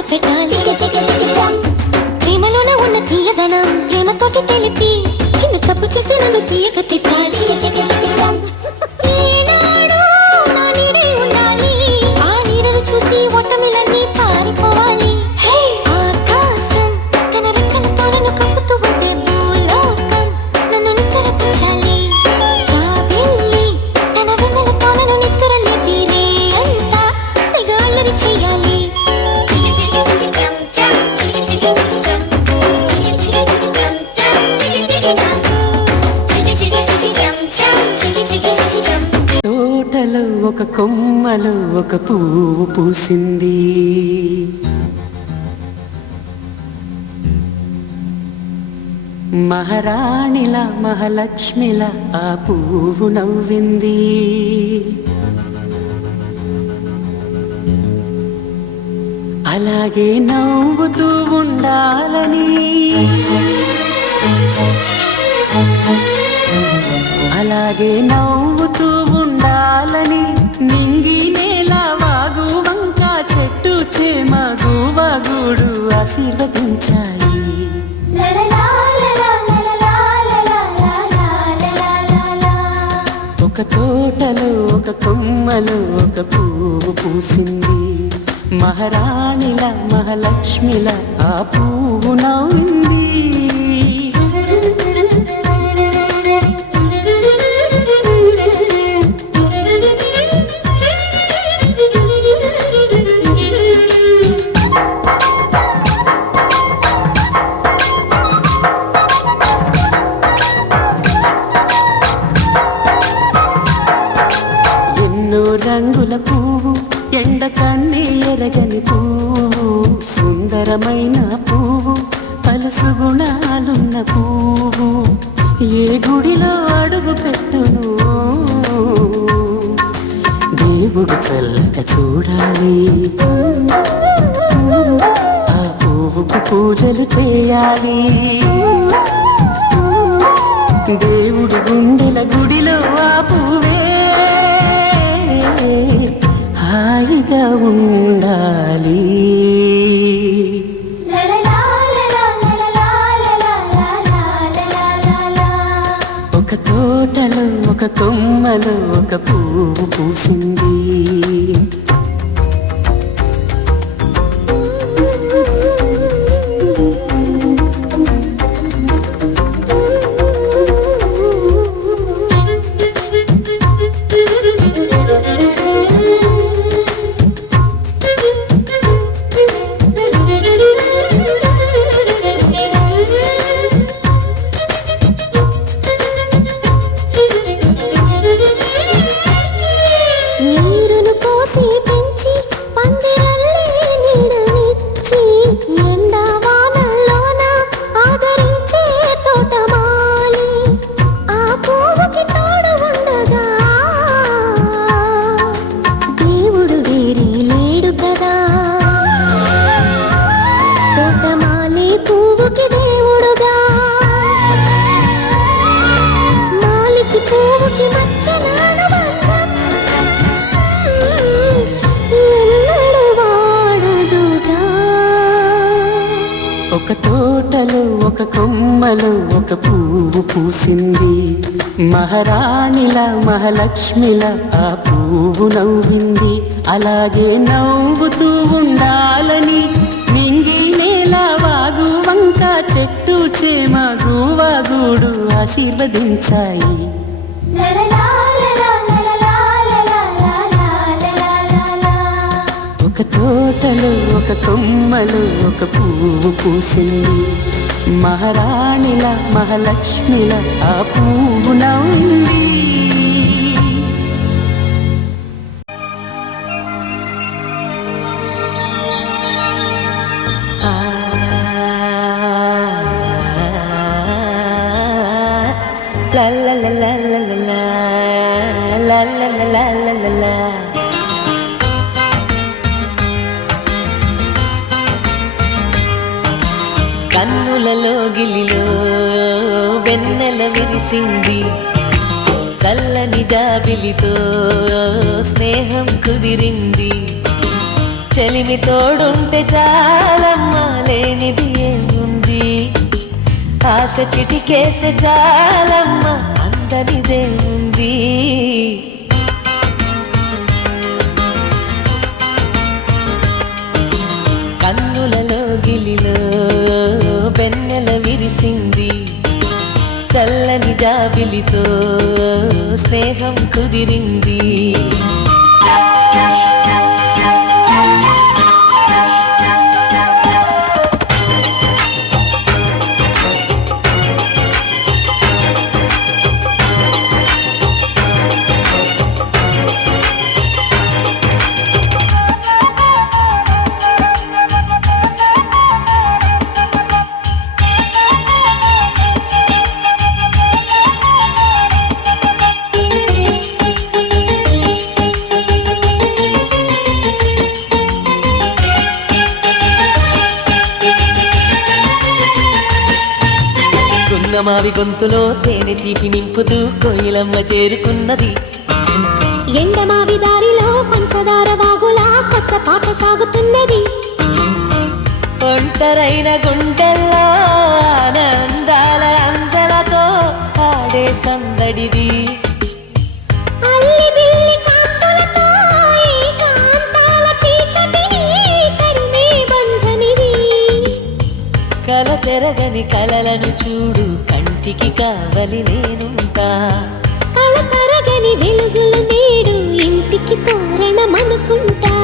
మొదలు పెట్టాలి. ప్రేమలోనే ఉన్న తీయదనం ప్రేమతోటి తెలిపి చిన్న తప్పు చేస్తే నన్ను తీయక తిట్టాలి. ఈనాడు నా నీడే ఉండాలి, ఆ నీడను చూసి ఓటమిలన్నీ పారిపోవాలి. ఆకాశం తన రెక్కలతో నన్ను కప్పుతూ ఉంటే భూలోకం నన్ను నిద్రపుచ్చాలి. జాబిల్లి తన వెన్నెలతో నన్ను నిద్రలేపి రే అంతా తెగ అల్లరి చెయ్యాలి. తోటలో ఒక కొమ్మలో ఒక పువ్వు పూసింది. మహారాణిలా మహాలక్ష్మిలా ఆ పువ్వు నవ్వింది. అలాగే నవ్వుతూ ఉండాలని, అలాగే నవ్వుతూ ఉండాలని నింగి నేల వాగు వంక చెట్టు చేమ గువగూడు ఆశీర్వదించాయి. ఒక తోటలో ఒక కొమ్మలో ఒక పువ్వు పూసింది. మహారాణిల మహాలక్ష్మిల ఆ పువ్వు నవ్వింది. ఎన్నో రంగుల పువ్వు, ఎండ కన్నే ఎరగని పువ్వు, సుందరమైన పువ్వు, పలుసు గుణాలున్న పువ్వు, ఏ గుడిలో అడుగు పెట్టును దేవుడు చల్లగా చూడాలి. ఆ పువ్వుకు పూజలు చేయాలి. దేవుడి గుండెల గుడిలో ఆ పువ్వే హాయిగా ఉండాలి. ఒక తోటలో ఒక కొమ్మలో ఒక పువ్వు పూసింది. ఒక తోటలో ఒక కొమ్మలో ఒక పువ్వు పూసింది. మహారాణిల మహాలక్ష్మిల ఆ పువ్వు నవ్వింది. అలాగే నవ్వుతూ ఉండాలని నింగి నేల వాగు వంక చెట్టు చేమ గువగూడు ఆశీర్వదించాయి. ఒక తోటలో ఒక కొమ్మలో ఒక పువ్వు పూసింది. మహారాణిల మహాలక్ష్మిల ఆ పువ్వు నవ్వింది. La la la la la la la la la la la la la. కన్నులలో గిలిలో వెన్నెల విరిసింది. చల్లని జాబిలితో స్నేహం కుదిరింది. చెలిమి తోడుంటే చాలమ్మా లేనిది ఏముంది ఆశ చిటికేస్తే చాలమ్మా అందనిదేముంది కన్నులలో గిలిలో వెన్నెల విరిసింది చల్లని జాబిలితో స్నేహం కుదిరింది మావి గొంతులో తేనె తీపి నింపుతూ కోయిలమ్మ చేరుకున్నది ఎండమావి దారిలో పంచదార వాగులా కొత్త పాట సాగుతున్నది ఒంటరైన గుండెల్లో ఆనందాల అందలతో ఆడే సందడిది కల తెరగని కలలను చూడు కంటికి కావలి నేనుంటా కల తరగని వెలుగులు నేడు ఇంటికి తోరణమనుకుంటా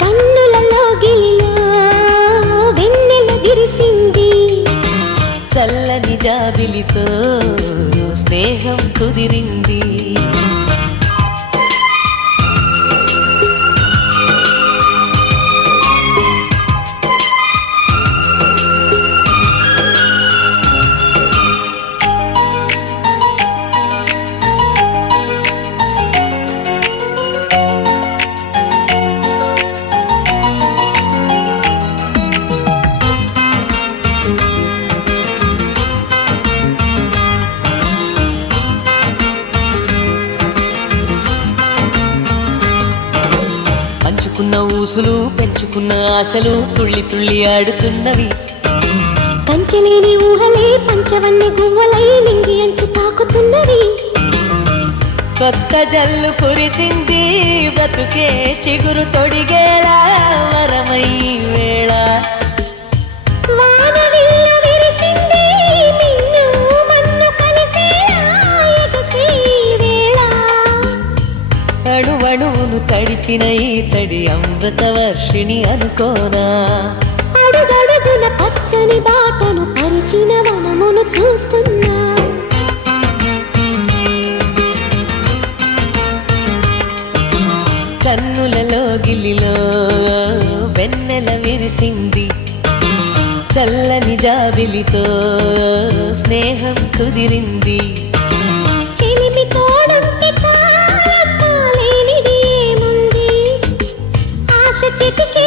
కన్నులలో గిలిలో వెన్నెల విరిసింది చల్లని జాబిలితో స్నేహం కుదిరింది పంచుకున్న ఊసులు పెంచుకున్న ఆశలు తుళ్ళి తుళ్ళి ఆడుతున్నవి పంచలేని ఊహలే పంచవన్నె గువ్వలై నింగి అంచు తాకుతున్నవి కొత్త జల్లు కురిసింది బతుకే చిగురు తొడిగేలా వరమై వేళ అణువణువును తడిపిన ఈ తడి అమృత వర్షిణి అనుకోనా అడుగడుగున పచ్చని బాటను పరిచిన వనమును చూస్తున్నా కన్నులలో గిలిలో వెన్నెల విరిసింది చల్లని జాబిలితో స్నేహం కుదిరింది చెలిమి తోడుంటే చాలమ్మా లేనిది ఏముంది ఆశ చిటికి